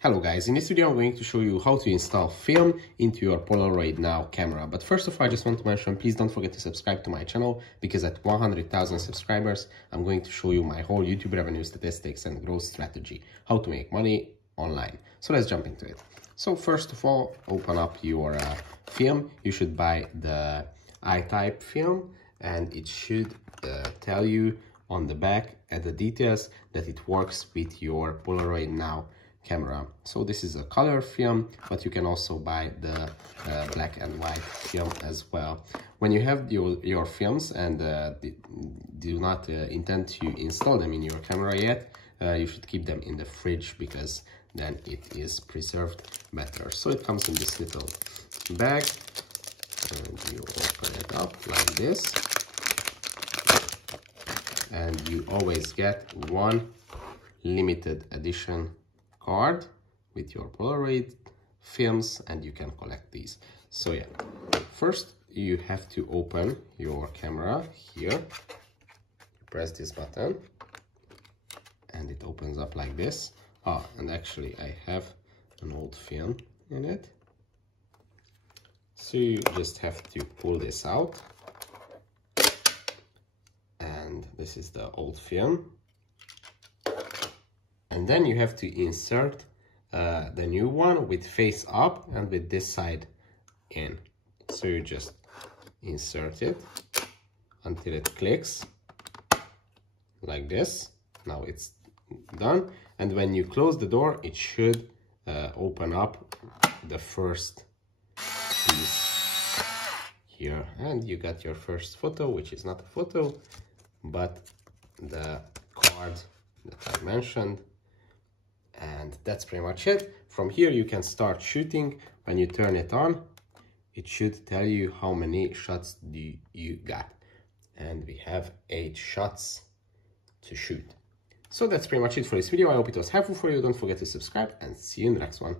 Hello guys, in this video I'm going to show you how to install film into your Polaroid Now camera. But first of all, I just want to mention, please don't forget to subscribe to my channel, because at 100,000 subscribers, I'm going to show you my whole YouTube revenue statistics and growth strategy, how to make money online. So let's jump into it. So first of all, open up your film. You should buy the I-type film, and it should tell you on the back at the details that it works with your Polaroid Now camera. So this is a color film, but you can also buy the black and white film as well. When you have your films and do not intend to install them in your camera yet, you should keep them in the fridge, because then it is preserved better. So it comes in this little bag, and you open it up like this, and you always get one limited edition card with your Polaroid films, and you can collect these. So yeah, first you have to open your camera here. Press this button and it opens up like this. And actually I have an old film in it, so you just have to pull this out, and this is the old film. And then you have to insert the new one with face up and with this side in. So you just insert it until it clicks like this. Now it's done. And when you close the door, it should open up the first piece here. And you got your first photo, which is not a photo, but the card that I mentioned. And that's pretty much it. From here you can start shooting. When you turn it on, it should tell you how many shots you got. And we have 8 shots to shoot. So that's pretty much it for this video. I hope it was helpful for you. Don't forget to subscribe, and see you in the next one.